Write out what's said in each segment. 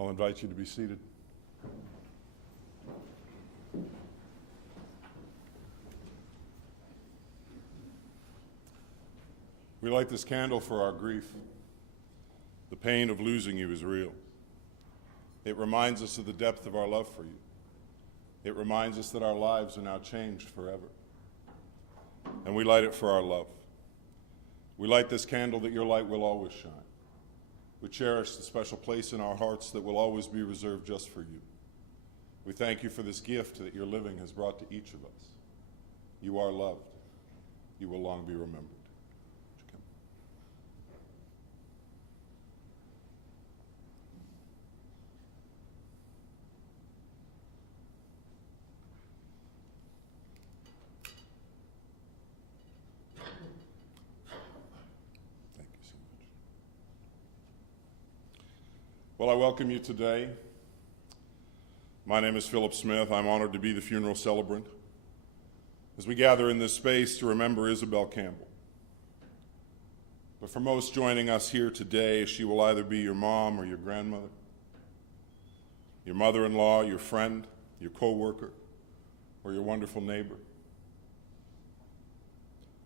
I'll invite you to be seated. We light this candle for our grief. The pain of losing you is real. It reminds us of the depth of our love for you. It reminds us that our lives are now changed forever. And we light it for our love. We light this candle that your light will always shine. We cherish the special place in our hearts that will always be reserved just for you. We thank you for this gift that your living has brought to each of us. You are loved. You will long be remembered. Would you come? Thank you so much. Well, I welcome you today. My name is Philip Smith. I'm honored to be the funeral celebrant as we gather in this space to remember Isobel Campbell. But for most joining us here today, she will either be your mom or your grandmother, your mother-in-law, your friend, your co-worker, or your wonderful neighbor.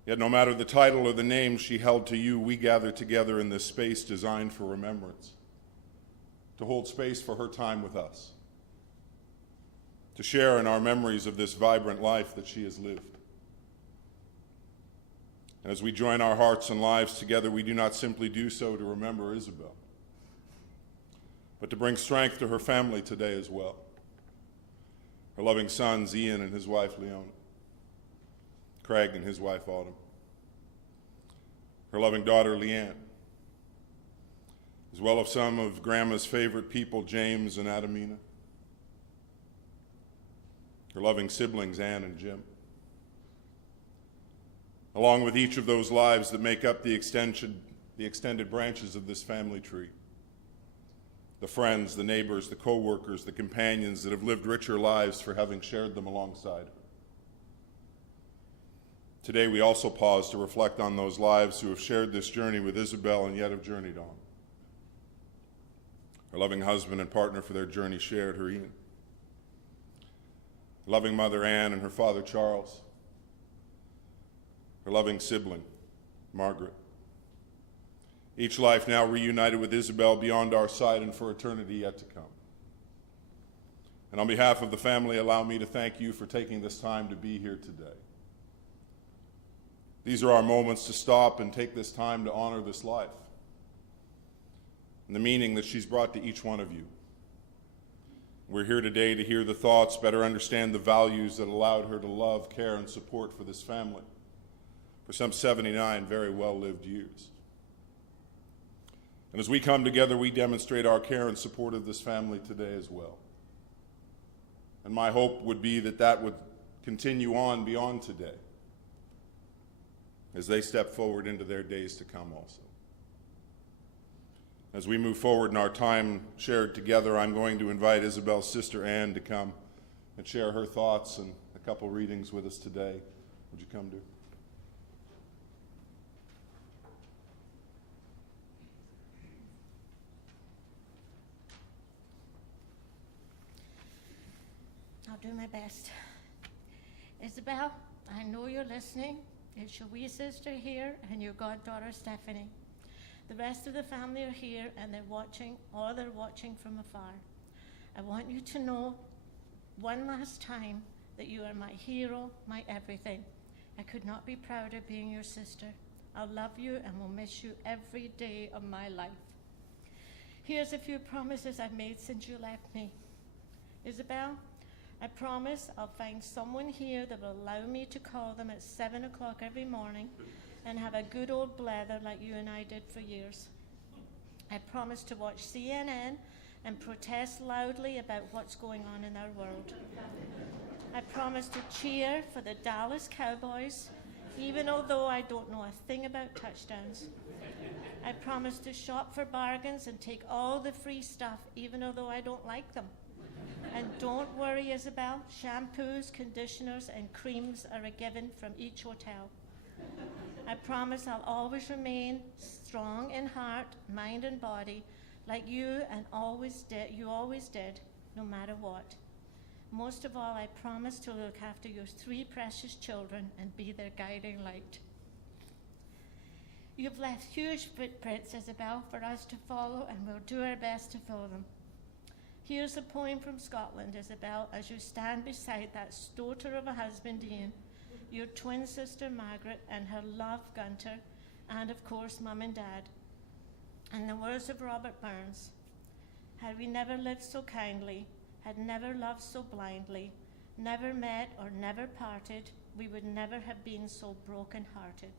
Yet no matter the title or the name she held to you, we gather together in this space designed for remembrance, to hold space for her time with us, to share in our memories of this vibrant life that she has lived. And as we join our hearts and lives together, we do not simply do so to remember Isobel, but to bring strength to her family today as well. Her loving sons, Ian and his wife, Leona, Craig and his wife, Autumn, her loving daughter, Leanne, as well as some of Grandma's favorite people, James and Adamina, her loving siblings, Ann and Jim, along with each of those lives that make up the extended branches of this family tree, the friends, the neighbors, the co-workers, the companions that have lived richer lives for having shared them alongside her. Today we also pause to reflect on those lives who have shared this journey with Isobel and yet have journeyed on. Her loving husband and partner for their journey shared, her Ian. Her loving mother, Ann, and her father, Charles. Her loving sibling, Margaret. Each life now reunited with Isobel beyond our sight and for eternity yet to come. And on behalf of the family, allow me to thank you for taking this time to be here today. These are our moments to stop and take this time to honor this life and the meaning that she's brought to each one of you. We're here today to hear the thoughts, better understand the values that allowed her to love, care, and support for this family for some 79 very well-lived years. And as we come together, we demonstrate our care and support of this family today as well. And my hope would be that that would continue on beyond today as they step forward into their days to come also. As we move forward in our time shared together, I'm going to invite Isobel's sister Ann to come and share her thoughts and a couple readings with us today. Would you come, dear? I'll do my best. Isobel, I know you're listening. It's your wee sister here and your goddaughter Stephanie. The rest of the family are here and they're watching, or they're watching from afar. I want you to know one last time that you are my hero, my everything. I could not be prouder being your sister. I'll love you and will miss you every day of my life. Here's a few promises I've made since you left me. Isobel, I promise I'll find someone here that will allow me to call them at 7 o'clock every morning and have a good old blather like you and I did for years. I promise to watch CNN and protest loudly about what's going on in our world. I promise to cheer for the Dallas Cowboys, even although I don't know a thing about touchdowns. I promise to shop for bargains and take all the free stuff, even although I don't like them. And don't worry, Isobel, shampoos, conditioners, and creams are a given from each hotel. I promise I'll always remain strong in heart, mind, and body, like you always did, no matter what. Most of all, I promise to look after your 3 precious children and be their guiding light. You've left huge footprints, Isobel, for us to follow, and we'll do our best to fill them. Here's a poem from Scotland, Isobel, as you stand beside that stoter of a husband, Ian, your twin sister, Margaret, and her love, Gunter, and, of course, Mum and Dad. And the words of Robert Burns, had we never lived so kindly, had never loved so blindly, never met or never parted, we would never have been so broken-hearted.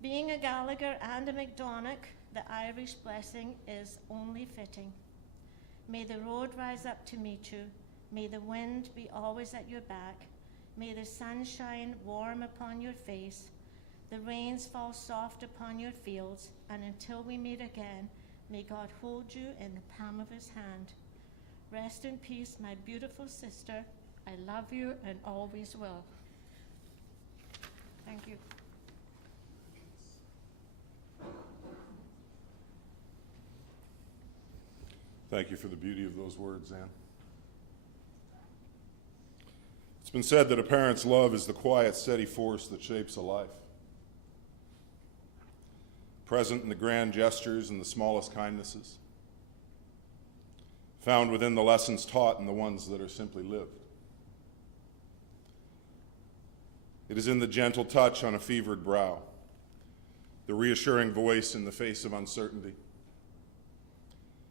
Being a Gallagher and a MacDonagh, the Irish blessing is only fitting. May the road rise up to meet you. May the wind be always at your back. May the sun shine warm upon your face. The rains fall soft upon your fields. And until we meet again, may God hold you in the palm of his hand. Rest in peace, my beautiful sister. I love you and always will. Thank you. Thank you for the beauty of those words, Anne. It's been said that a parent's love is the quiet, steady force that shapes a life. Present in the grand gestures and the smallest kindnesses. Found within the lessons taught and the ones that are simply lived. It is in the gentle touch on a fevered brow, the reassuring voice in the face of uncertainty,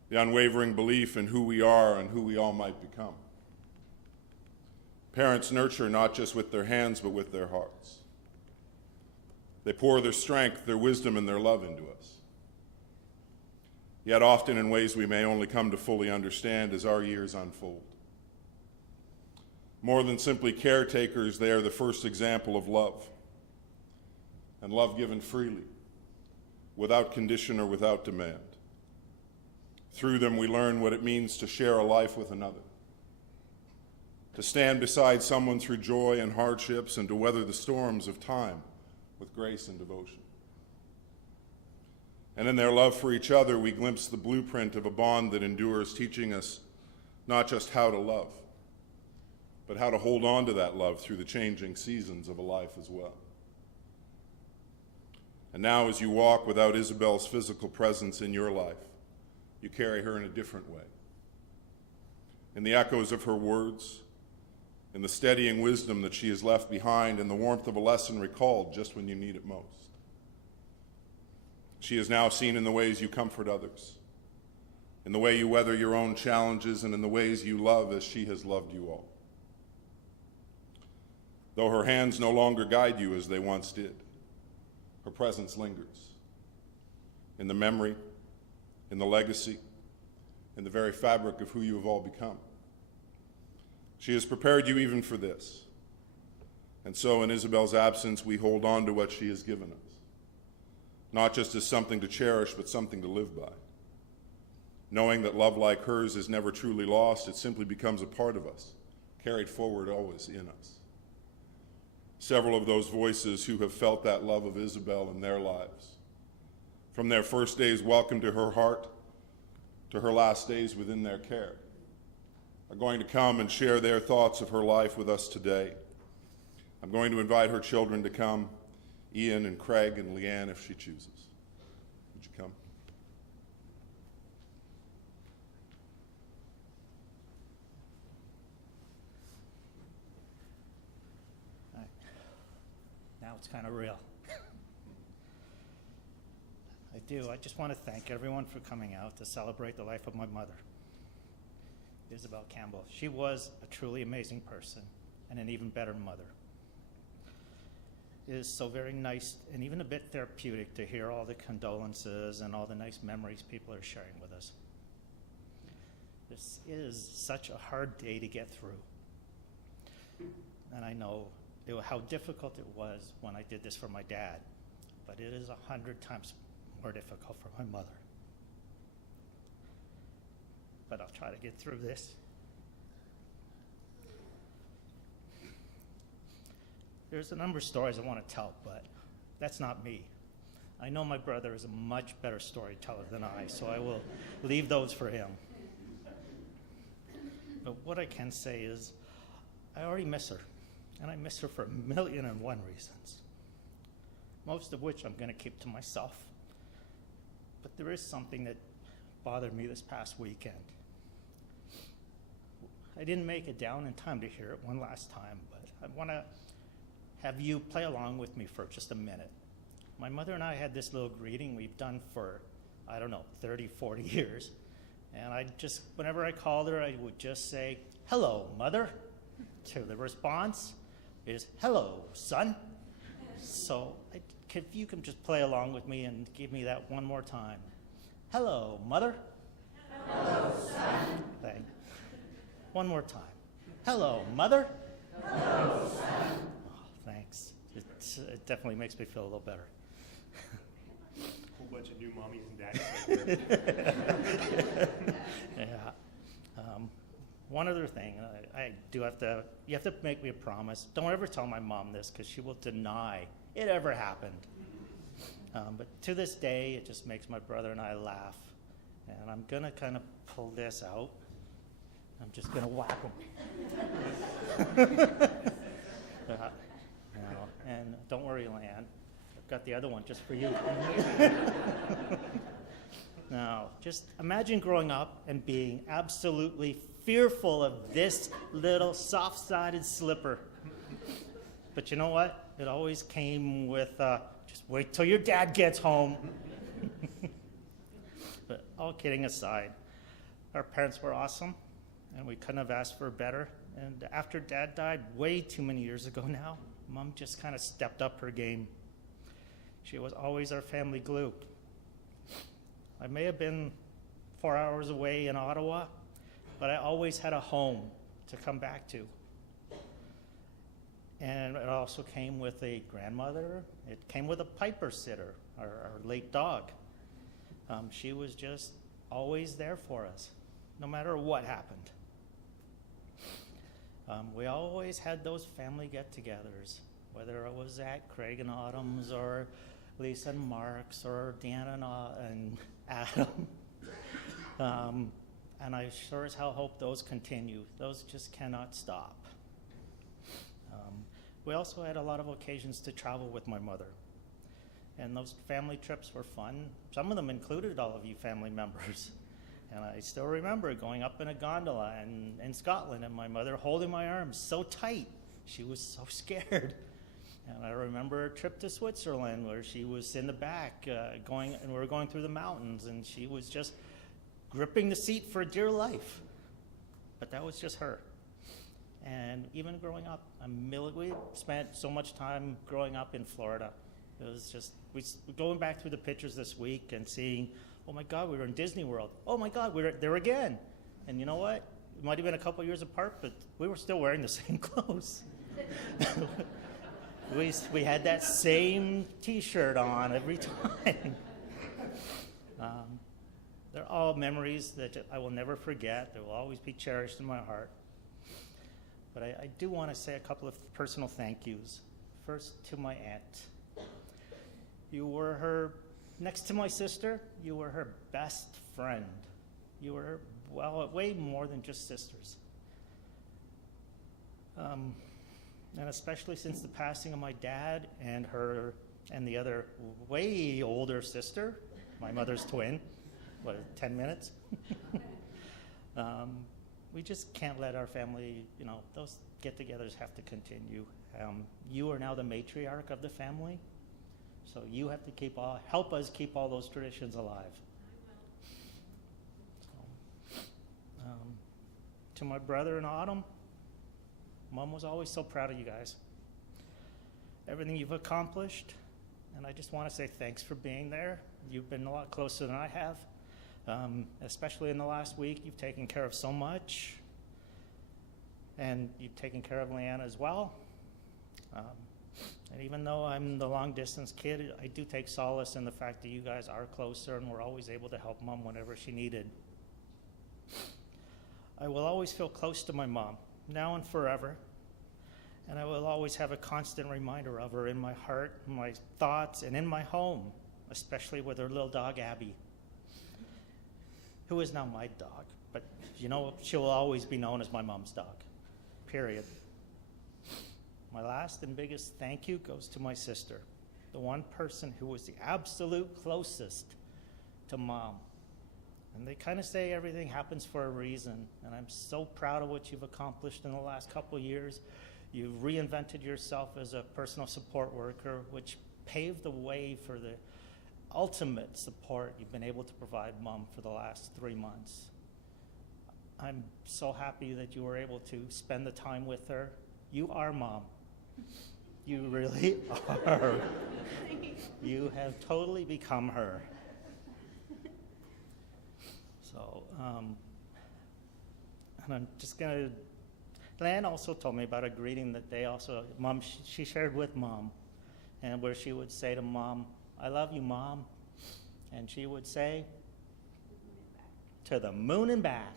the unwavering belief in who we are and who we all might become. Parents nurture not just with their hands, but with their hearts. They pour their strength, their wisdom, and their love into us. Yet often in ways we may only come to fully understand as our years unfold. More than simply caretakers, they are the first example of love, and love given freely, without condition or without demand. Through them, we learn what it means to share a life with another, to stand beside someone through joy and hardships, and to weather the storms of time with grace and devotion. And in their love for each other, we glimpse the blueprint of a bond that endures, teaching us not just how to love, but how to hold on to that love through the changing seasons of a life as well. And now, as you walk without Isobel's physical presence in your life, you carry her in a different way. In the echoes of her words, in the steadying wisdom that she has left behind, in the warmth of a lesson recalled just when you need it most. She is now seen in the ways you comfort others, in the way you weather your own challenges, and in the ways you love as she has loved you all. Though her hands no longer guide you as they once did, her presence lingers in the memory, in the legacy, in the very fabric of who you have all become. She has prepared you even for this. And so in Isobel's absence, we hold on to what she has given us, not just as something to cherish, but something to live by. Knowing that love like hers is never truly lost, it simply becomes a part of us, carried forward always in us. Several of those voices who have felt that love of Isobel in their lives, from their first day's welcome to her heart to her last days within their care, are going to come and share their thoughts of her life with us today. I'm going to invite her children to come, Ian and Craig and Leanne, if she chooses. Would you come? All right. Now it's kind of real. I just want to thank everyone for coming out to celebrate the life of my mother, Isobel Campbell. She was a truly amazing person and an even better mother. It is so very nice and even a bit therapeutic to hear all the condolences and all the nice memories people are sharing with us. This is such a hard day to get through. And I know how difficult it was when I did this for my dad, but it is 100 times more difficult for my mother. But I'll try to get through this. There's a number of stories I want to tell, but that's not me. I know my brother is a much better storyteller than I, so I will leave those for him. But what I can say is, I already miss her, and I miss her for 1,000,001 reasons, most of which I'm going to keep to myself. But there is something that bothered me this past weekend. I didn't make it down in time to hear it one last time, but I want to have you play along with me for just a minute. My mother and I had this little greeting we've done for, 30, 40 years. And whenever I called her, I would just say, "Hello, Mother." So the response is, "Hello, son." So if you can just play along with me and give me that one more time. "Hello, Mother." Hello, son. Thank you. One more time. "Hello, Mother." Hello, son. Oh, thanks. It definitely makes me feel a little better. Whole bunch of new mommies and daddies. Yeah. One other thing, you have to make me a promise. Don't ever tell my mom this, because she will deny it ever happened. But to this day, it just makes my brother and I laugh. And I'm going to kind of pull this out. I'm just going to whack him. And don't worry, Lan. I've got the other one just for you. Now, just imagine growing up and being absolutely fearful of this little soft-sided slipper. But you know what? It always came with, just wait till your dad gets home. But all kidding aside, our parents were awesome, and we couldn't have asked for better. And after Dad died way too many years ago now, Mom just kind of stepped up her game. She was always our family glue. I may have been 4 hours away in Ottawa, but I always had a home to come back to. And it also came with a grandmother. It came with a Piper sitter, our late dog. She was just always there for us, no matter what happened. We always had those family get-togethers, whether it was at Craig and Autumn's or Lisa and Mark's or Deanna and Adam. And I sure as hell hope those continue. Those just cannot stop. We also had a lot of occasions to travel with my mother. And those family trips were fun. Some of them included all of you family members. And I still remember going up in a gondola in Scotland and my mother holding my arms so tight. She was so scared. And I remember a trip to Switzerland where she was in the back and we were going through the mountains, and she was just gripping the seat for dear life. But that was just her. And even growing up, we spent so much time growing up in Florida. It was just, going back through the pictures this week and seeing, oh my God, we were in Disney World. Oh my God, we were there again. And you know what? It might have been a couple years apart, but we were still wearing the same clothes. We had that same T-shirt on every time. They're all memories that I will never forget. They will always be cherished in my heart. But I do want to say a couple of personal thank yous. First, to my aunt. You were her, next to my sister, you were her best friend. You were, well, way more than just sisters. And especially since the passing of my dad and her and the other way older sister, my mother's twin, 10 minutes? We just can't let our family, those get-togethers have to continue. You are now the matriarch of the family, so you have to help us keep all those traditions alive. To my brother in Autumn, Mom was always so proud of you guys. Everything you've accomplished, and I just want to say thanks for being there. You've been a lot closer than I have. Especially in the last week, you've taken care of so much. And you've taken care of Leanna as well. And even though I'm the long-distance kid, I do take solace in the fact that you guys are closer and we're always able to help Mom whenever she needed. I will always feel close to my mom, now and forever. And I will always have a constant reminder of her in my heart, in my thoughts, and in my home. especially with her little dog, Abby, who is now my dog. But, she'll always be known as my mom's dog, period. My last and biggest thank you goes to my sister, the one person who was the absolute closest to Mom. And they kind of say everything happens for a reason, and I'm so proud of what you've accomplished in the last couple of years. You've reinvented yourself as a personal support worker, which paved the way for the ultimate support you've been able to provide Mom for the last 3 months. I'm so happy that you were able to spend the time with her. You are Mom. You really are. You have totally become her. So, and I'm just going to, Lan also told me about a greeting that they also, Mom, she shared with Mom, and where she would say to Mom, "I love you, Mom." And she would say, "To the moon and back."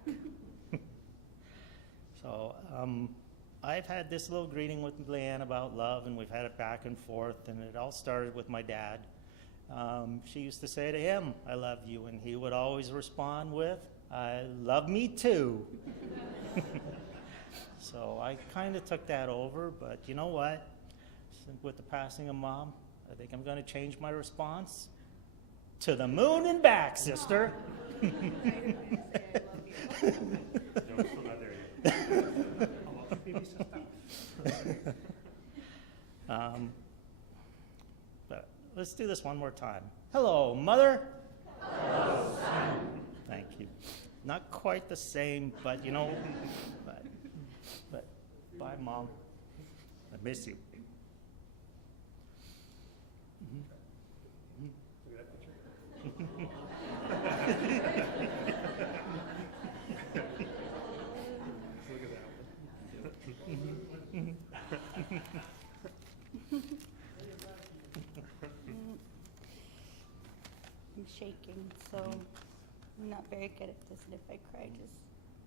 So, I've had this little greeting with Leanne about love, and we've had it back and forth, and it all started with my dad. She used to say to him, "I love you," and he would always respond with, "I love me too." So I kind of took that over, but you know what? With the passing of Mom, I think I'm going to change my response. To the moon and back, sister. No, still not there yet. Baby sister. But let's do this one more time. Hello, Mother. Hello, son. Thank you. Not quite the same, but but bye, Mom. I miss you. Look at that picture. Look at that one. I'm shaking, so I'm not very good at this, and if I cry,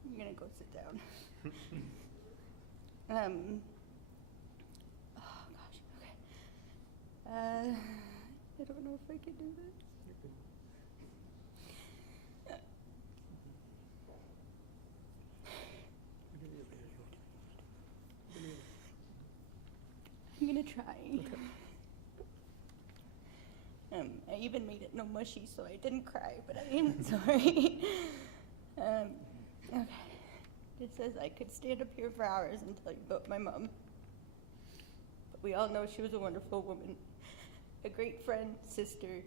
I'm gonna go sit down. Oh gosh, okay. I don't know if I can do this. I'm gonna try. I even made it no mushy, so I didn't cry, but I am sorry. Okay. It says I could stand up here for hours and tell you about my mom. But we all know she was a wonderful woman, a great friend, sister,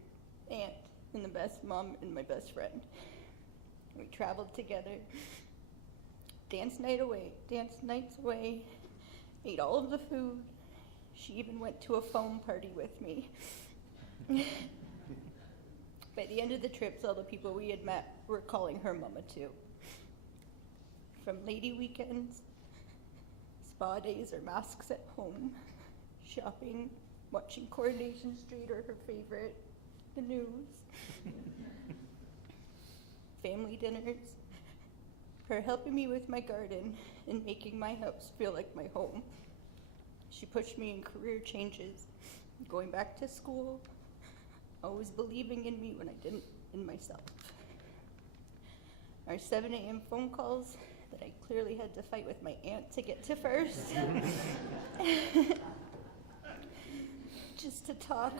aunt, and the best mom and my best friend. We traveled together, dance nights away, ate all of the food. She even went to a foam party with me. By the end of the trips, all the people we had met were calling her Mama too. From lady weekends, spa days or masks at home, shopping, watching Coronation Street or her favorite, the news, family dinners, her helping me with my garden and making my house feel like my home. She pushed me in career changes, going back to school, always believing in me when I didn't in myself. Our 7 a.m. phone calls that I clearly had to fight with my aunt to get to first. Just to talk,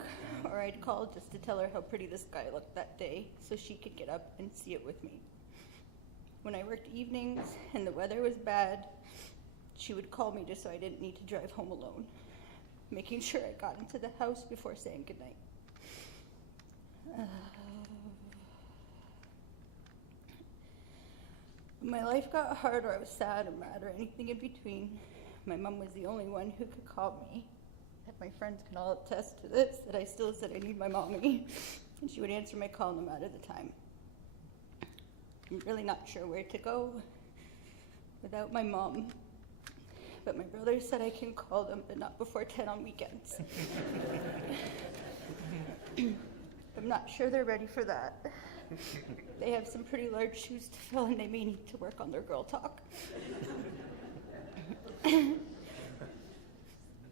or I'd call just to tell her how pretty the sky looked that day so she could get up and see it with me. When I worked evenings and the weather was bad, she would call me just so I didn't need to drive home alone, making sure I got into the house before saying goodnight. When my life got hard or I was sad or mad or anything in between, my mom was the only one who could call me. That my friends can all attest to this, that I still said I need my mommy, and she would answer my call no matter the time. I'm really not sure where to go without my mom, but my brother said I can call them, but not before 10 on weekends. I'm not sure they're ready for that. They have some pretty large shoes to fill, and they may need to work on their girl talk.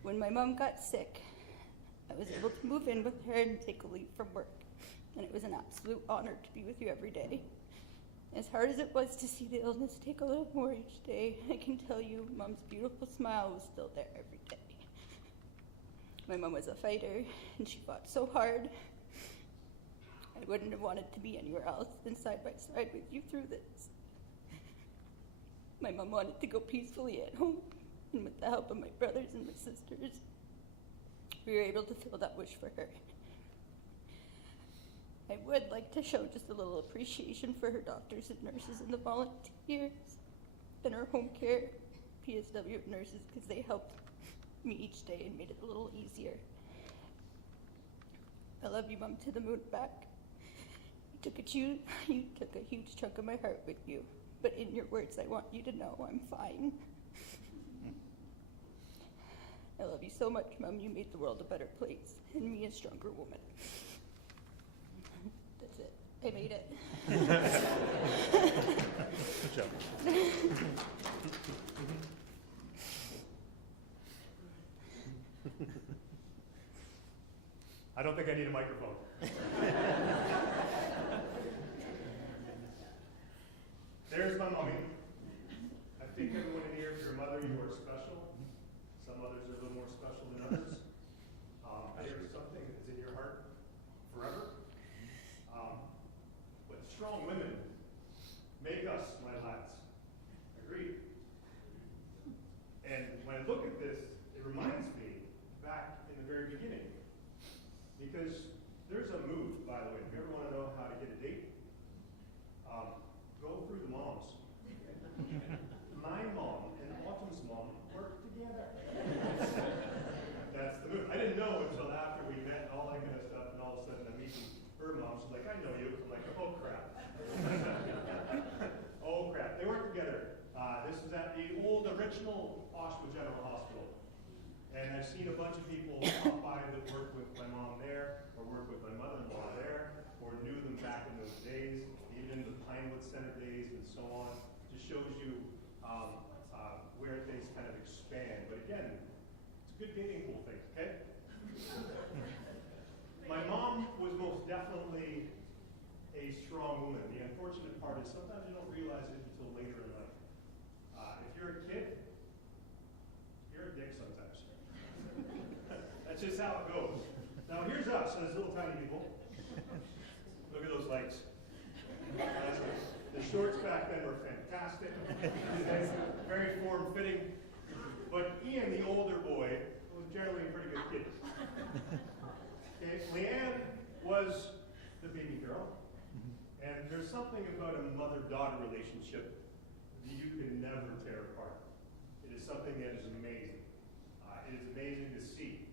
When my mom got sick, I was able to move in with her and take a leave from work. and it was an absolute honor to be with you every day. As hard as it was to see the illness take a little more each day, I can tell you Mom's beautiful smile was still there every day. My mom was a fighter, and she fought so hard. I wouldn't have wanted to be anywhere else than side by side with you through this. My mom wanted to go peacefully at home, and with the help of my brothers and my sisters, we were able to fill that wish for her. I would like to show just a little appreciation for her doctors and nurses and the volunteers and her home care PSW nurses, because they helped me each day and made it a little easier. I love you, Mom, to the moon back. You took a huge chunk of my heart with you, but in your words, I want you to know I'm fine. I love you so much, Mom. You made the world a better place and me a stronger woman. That's it. I made it. Good job. I don't think I need a microphone. There's my mommy. I think everyone in here, if you're a mother, you are special. Some mothers are a little more special than others. There's something that's in your heart forever. But strong women make us, my lads. Agreed. And when I look at this, it reminds me back in the very beginning. Because there's a move, by the way. If you ever want to know how to get a date, go through the moms. My mom and Autumn's mom work together. That's the move. I didn't know until after we met and all that kind of stuff, and all of a sudden I'm meeting her mom. She's like, I know you. I'm like, oh crap. Oh crap. They work together. This is at the old original Oshawa General Hospital. And I've seen a bunch of people pop by that worked with my mom there, or worked with my mother-in-law there, or knew them back in those days, even in the Pinewood Center days and so on. Just shows you where things kind of expand. But again, it's a good dating pool thing, okay? My mom was most definitely a strong woman. The unfortunate part is sometimes you don't realize it until later in life. If you're a kid, you're a dick sometimes. That's just how it goes. Now here's us as little tiny people. Look at those legs. The shorts back then were fantastic. Very form-fitting. But Ian, the older boy, was generally a pretty good kid. Okay, Leanne was the baby girl. And there's something about a mother-daughter relationship that you can never tear apart. It is something that is amazing. It is amazing to see.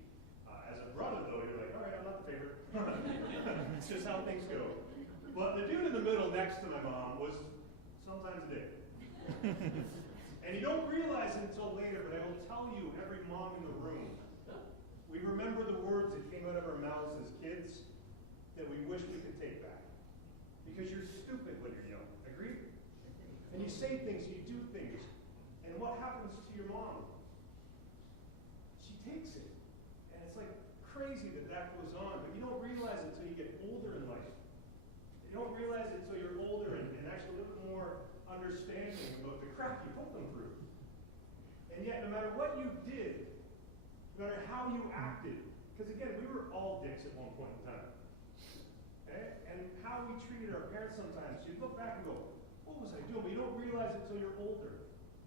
As a brother, though, you're like, all right, I'm not the favorite. It's just how things go. But the dude in the middle next to my mom was sometimes a dick. And you don't realize it until later, but I will tell you, every mom in the room, we remember the words that came out of our mouths as kids that we wish we could take back. Because you're stupid when you're young, agreed? And you say things, you do things. And what happens to your mom? She takes it. And it's like crazy that that goes on, but you don't realize it until you get older in life. You don't realize it until you're older and actually a little bit more understanding about the crap you put them through. And yet, no matter what you did, no matter how you acted, because again, we were all dicks at one point in time. Okay? And how we treated our parents sometimes, you look back and go, what was I doing? But you don't realize it until you're older.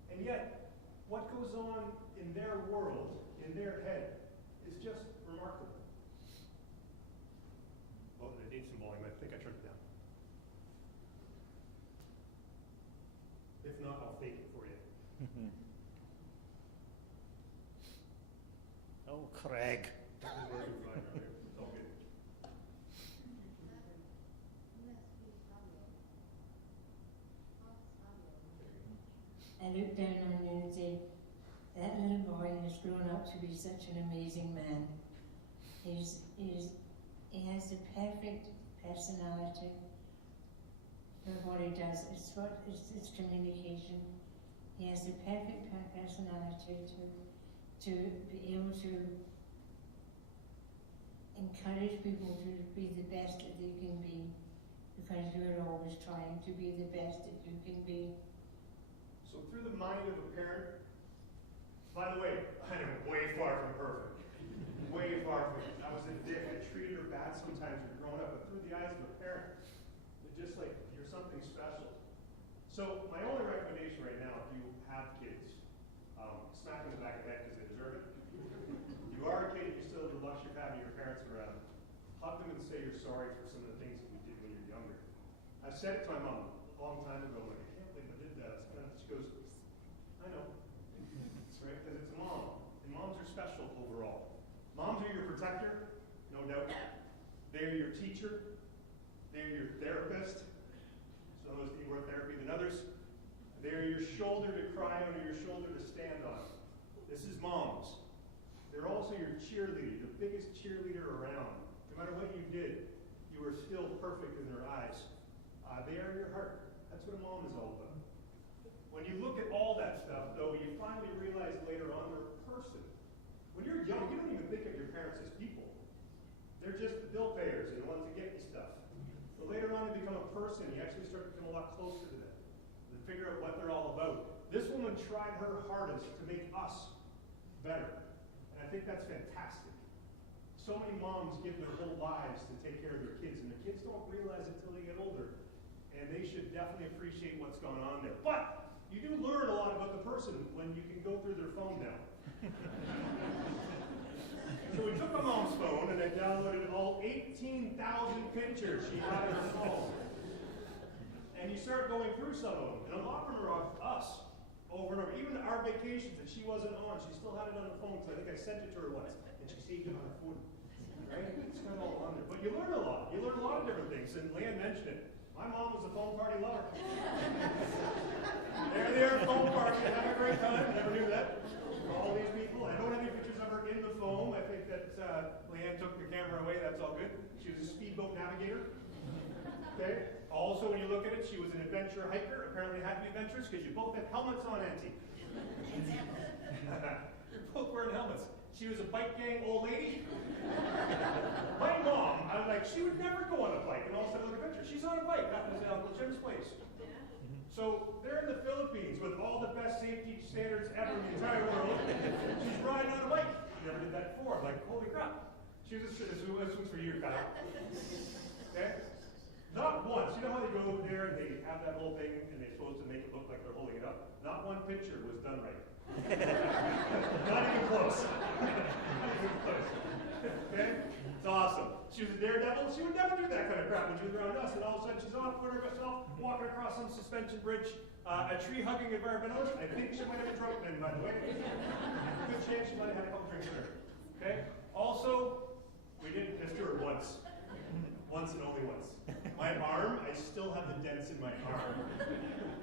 And yet, what goes on in their world, in their head, is just remarkable. Well, it needs some volume. I think I turned it down. If not, I'll fake it for you. Oh, Craig. This is working fine right here. It's all good. I looked down on you and said, that little boy has grown up to be such an amazing man. He has the perfect personality for what he does. It's communication. He has the perfect personality to be able to encourage people to be the best that they can be, because you're always trying to be the best that you can be. So through the mind of a parent, by the way, I am way far from perfect. Way far from it. I was a dick. I treated her bad sometimes when growing up, but through the eyes of a parent, they're just like, you're something special. So my only recommendation right now, if you have kids, smack them in the back of the head because they deserve it. You are a kid, you still have the luxury of having your parents around. Hug them and say you're sorry for some of the things that we did when you were younger. I've said it to my mom a long time ago, like, I can't believe I did that. She goes, I know. That's right, because it's a mom. And moms are special overall. Moms are your protector, no doubt. They're your teacher. They're your therapist. Some of us need more therapy than others. They're your shoulder to cry on or your shoulder to stand on. This is moms. They're also your cheerleader, the biggest cheerleader around. No matter what you did, you were still perfect in their eyes. They are your heart. That's what a mom is all about. When you look at all that stuff, though, you finally realize later on they're a person. When you're young, you don't even think of your parents as people. They're just the bill payers and the ones that get you stuff. But later on, they become a person. You actually start to become a lot closer to them and figure out what they're all about. This woman tried her hardest to make us better. And I think that's fantastic. So many moms give their whole lives to take care of their kids, and their kids don't realize it until they get older. And they should definitely appreciate what's going on there. But you do learn a lot about the person when you can go through their phone now. So we took my mom's phone and I downloaded all 18,000 pictures she had on her phone. And you start going through some of them, and a lot of them are of us over and over. Even our vacations that she wasn't on, she still had it on her phone, because I think I sent it to her once, and she saved it on her phone. Right? It's got it all on there. But you learn a lot. You learn a lot of different things, and Leanne mentioned it. My mom was a phone party lover. There they are, phone party, have a great time. Never knew that. All these people. I don't have any pictures of her in the phone. I think that Leanne took the camera away. That's all good. She was a speedboat navigator. Okay. Also, when you look at it, she was an adventure hiker. Apparently, had to be adventurous because you both had helmets on, Auntie. You're both wearing helmets. She was a bike gang old lady. My mom, I was like, she would never go on a bike. And all of a sudden, look at the picture. She's on a bike. That was Uncle Jim's place. So they're in the Philippines with all the best safety standards ever in the entire world. She's riding on a bike. She never did that before. I'm like, holy crap. This one's for you, Kyle. Okay? Not once. You know how they go over there and they have that whole thing and they're supposed to make it look like they're holding it up? Not one picture was done right. Not even close. Not even close. Okay? It's awesome. She was a daredevil. She would never do that kind of crap when she was around us, and all of a sudden she's off putting herself, walking across some suspension bridge, a tree-hugging environmentalist. I think she might have been drunk then, by the way. Good chance she might have had a couple drinks in her. Okay? Also, we didn't piss to her once. Once and only once. My arm, I still have the dents in my arm.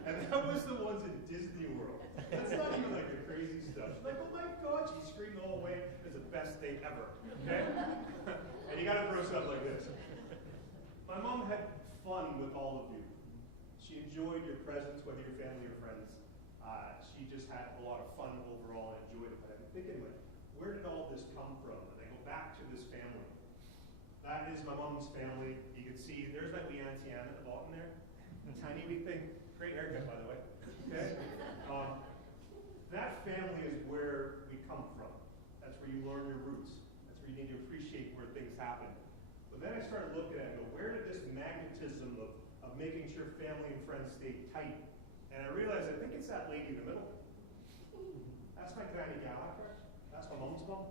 And that was the ones in Disney World. That's not even like the crazy stuff. She's like, oh my God, she screamed the whole way. It's the best day ever. Okay? And you gotta throw stuff like this. My mom had fun with all of you. She enjoyed your presence, whether you're family or friends. She just had a lot of fun overall and enjoyed it. But I've been thinking, like, where did all this come from? And I go back to this family. That is my mom's family. You can see, there's my wee Auntie Anne at the bottom there. Tiny wee thing. Great haircut, by the way. Okay? That family is where we come from. That's where you learn your roots. That's where you need to appreciate where things happen. But then I started looking at it and go, where did this magnetism of making sure family and friends stay tight? And I realized, I think it's that lady in the middle. That's my Granny Gallagher. That's my mom's mom.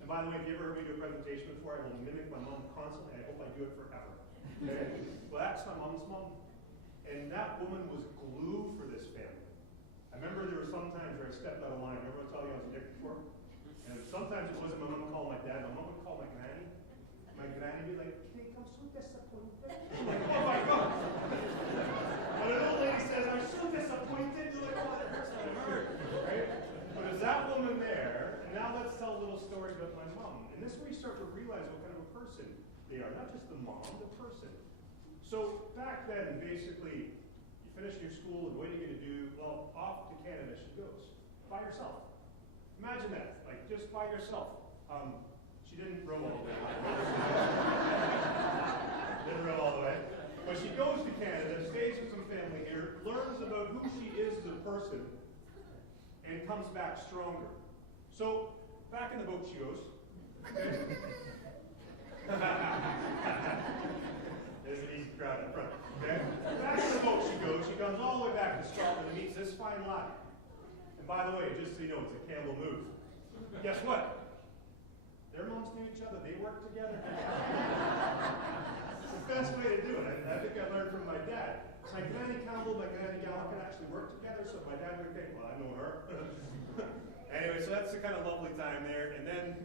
And by the way, if you ever heard me do a presentation before, I will mimic my mom constantly. I hope I do it forever. Okay? Well, that's my mom's mom. And that woman was glue for this family. I remember there were some times where I stepped out of line. Remember I told you I was a dick before? And sometimes it wasn't my mom calling my dad. My mom would call my granny. My granny would be like, Kate, I'm so disappointed. I'm like, oh my God. And an old lady says, I'm so disappointed. You're like, oh, that hurts my heart. Right? But there's that woman there. And now let's tell a little story about my mom. And this is where you start to realize what kind of a person they are. Not just the mom, the person. So back then, basically, you finish your school, and what are you going to do? Well, off to Canada she goes. By herself. Imagine that. Like, just by herself. She She didn't row all the way. Didn't row all the way. But she goes to Canada, stays with some family here, learns about who she is as a person, and comes back stronger. So, back in the boat she goes. Okay? There's an easy crowd in front. Okay? Back in the boat she goes. She comes all the way back to Scotland and meets this fine lad. And by the way, just so you know, it's a Campbell move. Guess what? Their moms knew each other. They worked together. It's the best way to do it. I think I learned from my dad. My granny Campbell, my granny Gallagher could actually work together, so my dad would think, well, I know her. Anyway, so that's a kind of lovely time there. And then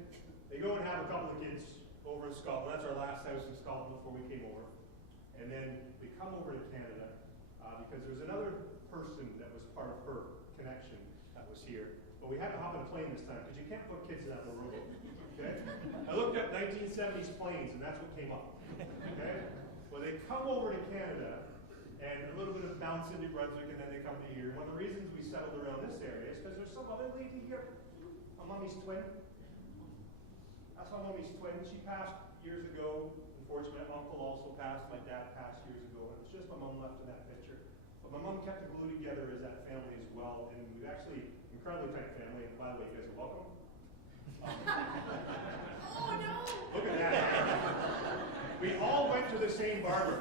they go and have a couple of kids over in Scotland. That's our last house in Scotland before we came over. And then we come over to Canada because there's another person that was part of her connection that was here. But we had to hop on a plane this time because you can't put kids in that little rowboat. Okay? I looked up 1970s planes and that's what came up. Okay? Well, they come over to Canada and a little bit of bounce into Brunswick, and then they come to here. One of the reasons we settled around this area is because there's some other lady here, my mommy's twin. That's my mommy's twin. She passed years ago. Unfortunately, my uncle also passed. My dad passed years ago, and it was just my mom left in that picture. But my mom kept the glue together as that family as well, and we've actually incredibly tight family. And by the way, you guys are welcome. Oh, no! Look at that. We all went to the same barber.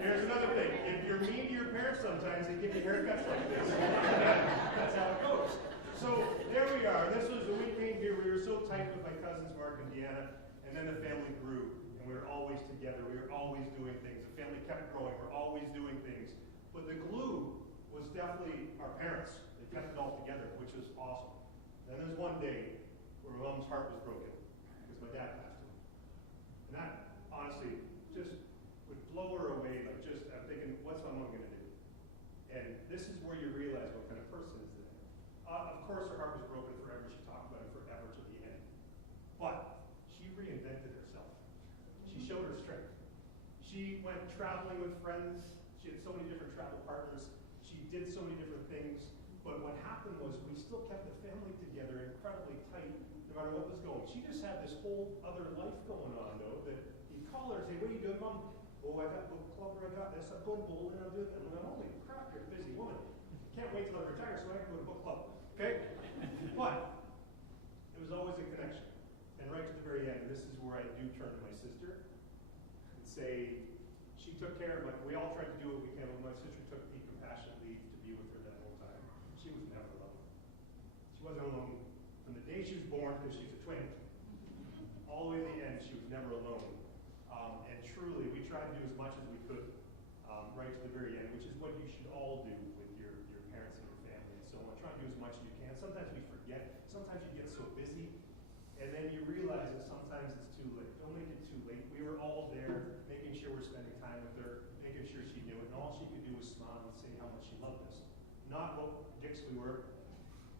Here's another thing. If you're mean to your parents sometimes, they give you haircuts like this. That's how it goes. So there we are. This was when we came here. We were so tight with my cousins, Mark and Deanna, and then the family grew, and we were always together. We were always doing things. The family kept growing. We're always doing things. But the glue was definitely our parents. They kept it all together, which was awesome. Then there's one day where my mom's heart was broken because my dad passed away. And that, honestly, just would blow her away. Like, just, I'm thinking, what's my mom going to do? And this is where you realize what kind of person is that. Of course, her heart was broken forever. She talked about it forever to the end. But she reinvented herself. She showed her strength. She went traveling with friends. She had so many different travel partners. She did so many different things. But what happened was we still kept the family together incredibly tight no matter what was going. She just had this whole other life going on, though, that you'd call her and say, what are you doing, Mom? Oh, I got book club, or I got this. I'm going bowling, I'm doing that. I'm like, holy crap, you're a busy woman. Can't wait till I retire so I can go to book club. Okay? But it was always a connection. And right to the very end, and this is where I do turn to my sister and say, she took care of, like, we all tried to do what we can, but my sister took the compassionate leave to be with her that whole time. She was never alone. She wasn't alone from the day she was born, because she's a twin, all the way to the end, she was never alone. And truly, we tried to do as much as we could, right to the very end, which is what you should all do with your parents and your family and so on. Try to do as much as you can. Sometimes we forget. Sometimes you get so busy, and then you realize that sometimes it's too late. Don't make it too late. We were all there, making sure we're spending time with her, making sure she knew it, and all she could do was smile and say how much she loved us. Not what dicks we were,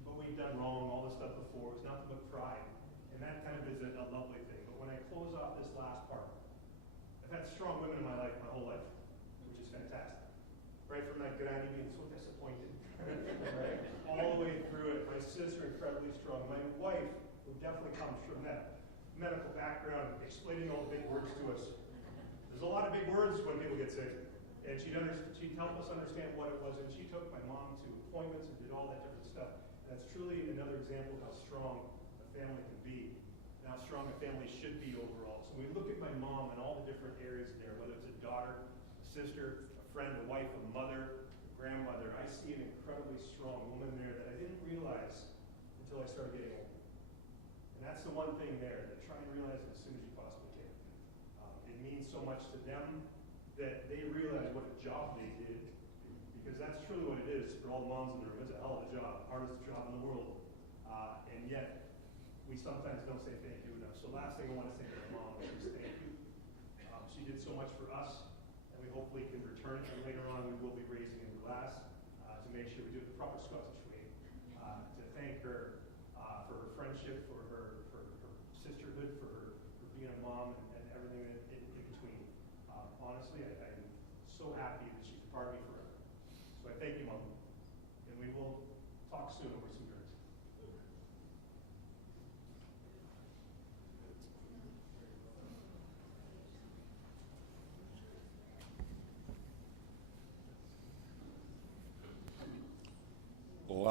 what we'd done wrong, all this stuff before. It was nothing but pride, and that kind of is a lovely thing. But when I close off this last part, I've had strong women in my life my whole life, which is fantastic. Right from that granny being so disappointed, right? All the way through it. My sister, incredibly strong. My wife, who definitely comes from that medical background, explaining all the big words to us. There's a lot of big words when people get sick. And she'd help us understand what it was. And she took my mom to appointments and did all that different stuff. And that's truly another example of how strong a family can be, and how strong a family should be overall. So we look at my mom and all the different areas there, whether it's a daughter, a sister, a friend, a wife, a mother, a grandmother. I see an incredibly strong woman there that I didn't realize until I started getting older. And that's the one thing there, that try and realize it as soon as you possibly can. It means so much to them that they realize what a job they did, because that's truly what it is for all the moms in the room. It's a hell of a job, hardest job in the world. And yet, we sometimes don't say thank you enough. So last thing I want to say to my mom is thank you. She did so much for us, and we hopefully can return it. And later on, we will be raising a glass to make sure we do it the proper Scottish way. To thank her for her friendship, for her sisterhood, for being a mom, and everything in between. Honestly, I'm so happy that she's a part of me forever. So I thank you, Mom. And we will talk soon over some drinks.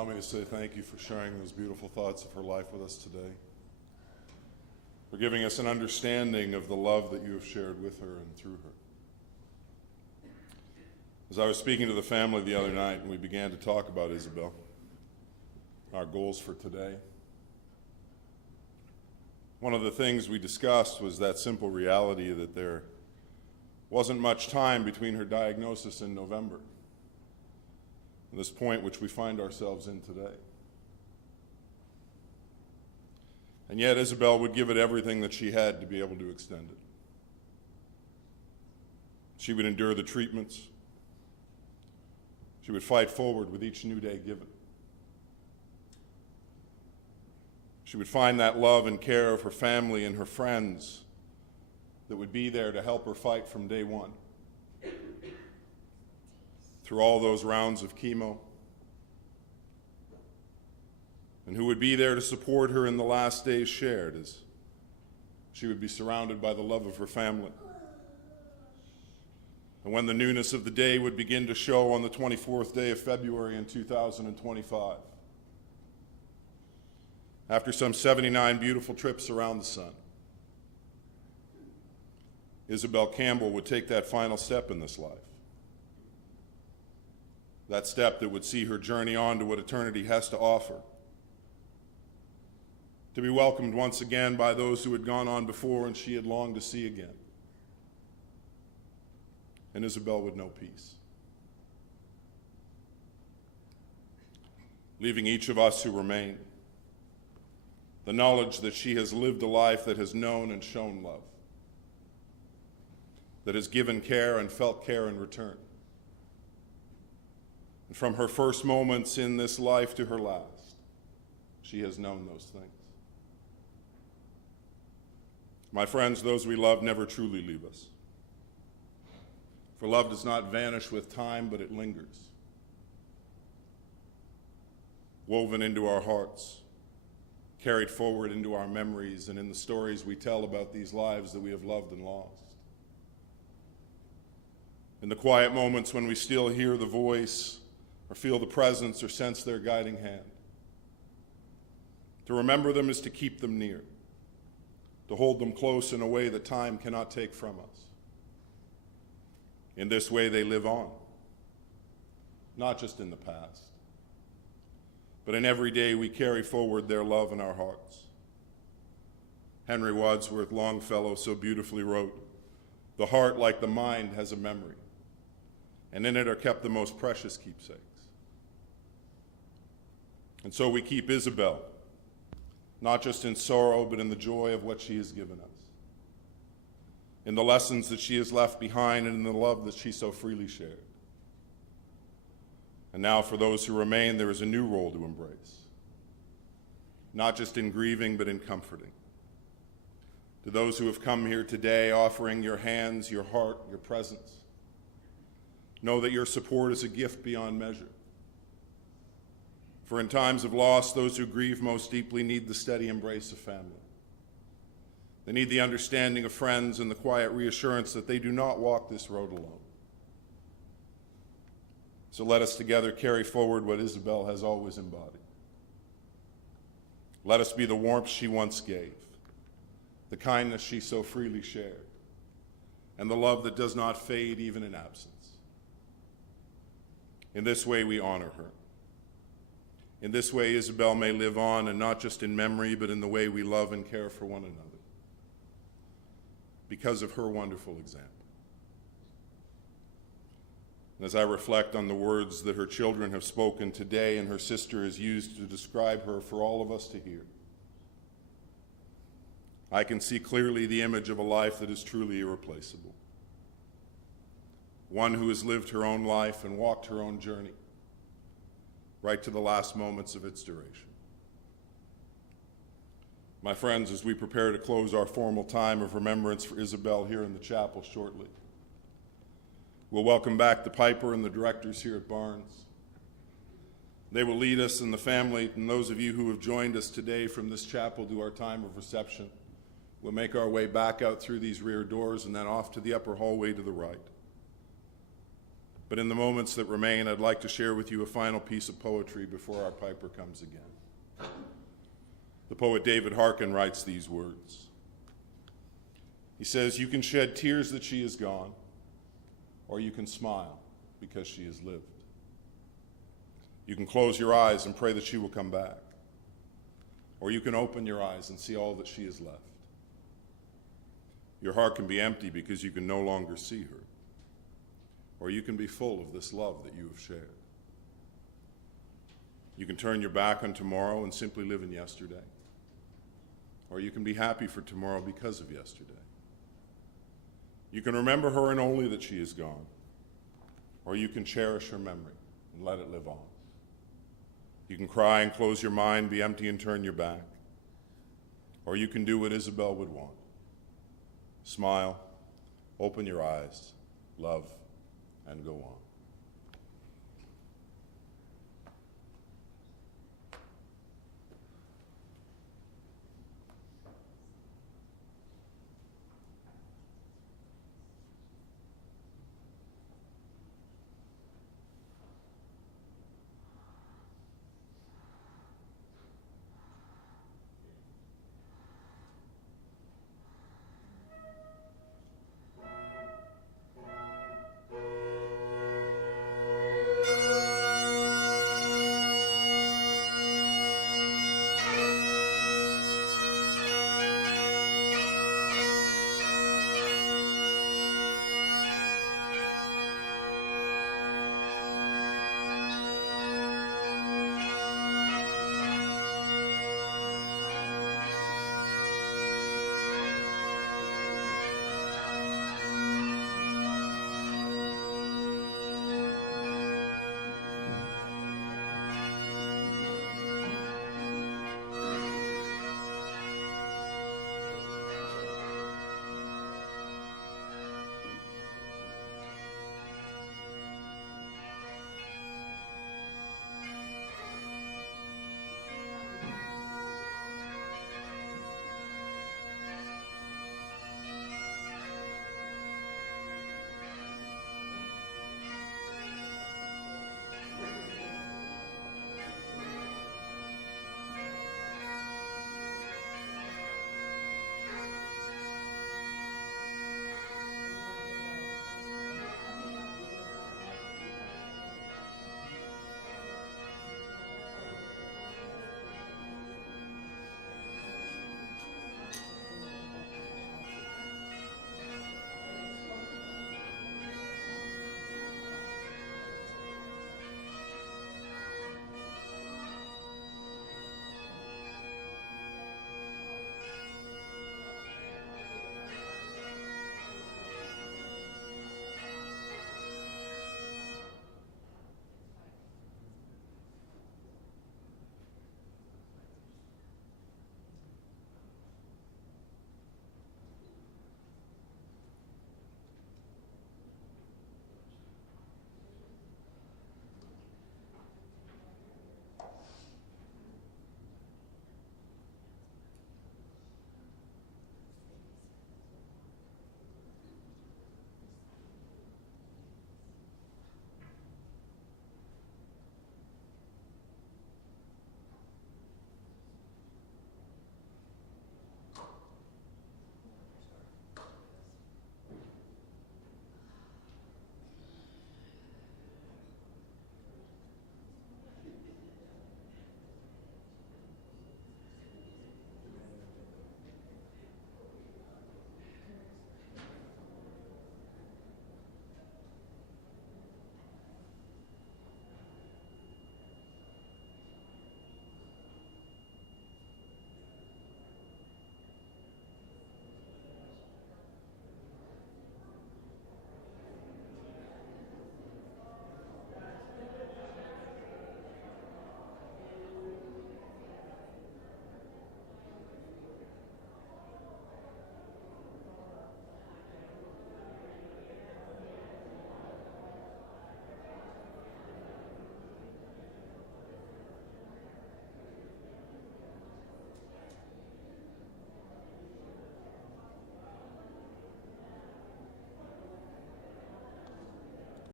allow me to say thank you for sharing those beautiful thoughts of her life with us today, for giving us an understanding of the love that you have shared with her and through her. As I was speaking to the family the other night and we began to talk about Isobel, our goals for today, one of the things we discussed was that simple reality that there wasn't much time between her diagnosis in November and this point which we find ourselves in today. And yet Isobel would give it everything that she had to be able to extend it. She would endure the treatments. She would fight forward with each new day given. She would find that love and care of her family and her friends that would be there to help her fight from day one. Through all those rounds of chemo, and who would be there to support her in the last days shared as she would be surrounded by the love of her family. And when the newness of the day would begin to show on the 24th day of February in 2025, after some 79 beautiful trips around the sun, Isobel Campbell would take that final step in this life. That step that would see her journey on to what eternity has to offer. To be welcomed once again by those who had gone on before and she had longed to see again. And Isobel would know peace. Leaving each of us who remain the knowledge that she has lived a life that has known and shown love, that has given care and felt care in return. And from her first moments in this life to her last, she has known those things. My friends, those we love never truly leave us. For love does not vanish with time, but it lingers, woven into our hearts, carried forward into our memories and in the stories we tell about these lives that we have loved and lost. In the quiet moments when we still hear the voice or feel the presence or sense their guiding hand. To remember them is to keep them near, to hold them close in a way that time cannot take from us. In this way they live on, not just in the past, but in every day we carry forward their love in our hearts. Henry Wadsworth Longfellow so beautifully wrote, "The heart, like the mind, has a memory, and in it are kept the most precious keepsakes." And so we keep Isobel, not just in sorrow, but in the joy of what she has given us, in the lessons that she has left behind, and in the love that she so freely shared. And now for those who remain, there is a new role to embrace, not just in grieving, but in comforting. To those who have come here today, offering your hands, your heart, your presence, know that your support is a gift beyond measure. For in times of loss, those who grieve most deeply need the steady embrace of family. They need the understanding of friends and the quiet reassurance that they do not walk this road alone. So let us together carry forward what Isobel has always embodied. Let us be the warmth she once gave, the kindness she so freely shared, and the love that does not fade even in absence. In this way we honor her. In this way Isobel may live on, and not just in memory, but in the way we love and care for one another, because of her wonderful example. And as I reflect on the words that her children have spoken today and her sister has used to describe her for all of us to hear, I can see clearly the image of a life that is truly irreplaceable. One who has lived her own life and walked her own journey, right to the last moments of its duration. My friends, as we prepare to close our formal time of remembrance for Isobel here in the chapel shortly, we'll welcome back the piper and the directors here at Barnes. They will lead us and the family, and those of you who have joined us today from this chapel to our time of reception. We'll make our way back out through these rear doors and then off to the upper hallway to the right. But in the moments that remain, I'd like to share with you a final piece of poetry before our piper comes again. The poet David Harkin writes these words. He says, "You can shed tears that she is gone, or you can smile because she has lived. You can close your eyes and pray that she will come back, or you can open your eyes and see all that she has left. Your heart can be empty because you can no longer see her, or you can be full of this love that you have shared. You can turn your back on tomorrow and simply live in yesterday, or you can be happy for tomorrow because of yesterday. You can remember her and only that she is gone, or you can cherish her memory and let it live on. You can cry and close your mind, be empty and turn your back, or you can do what Isobel would want. Smile, open your eyes, love, and go on."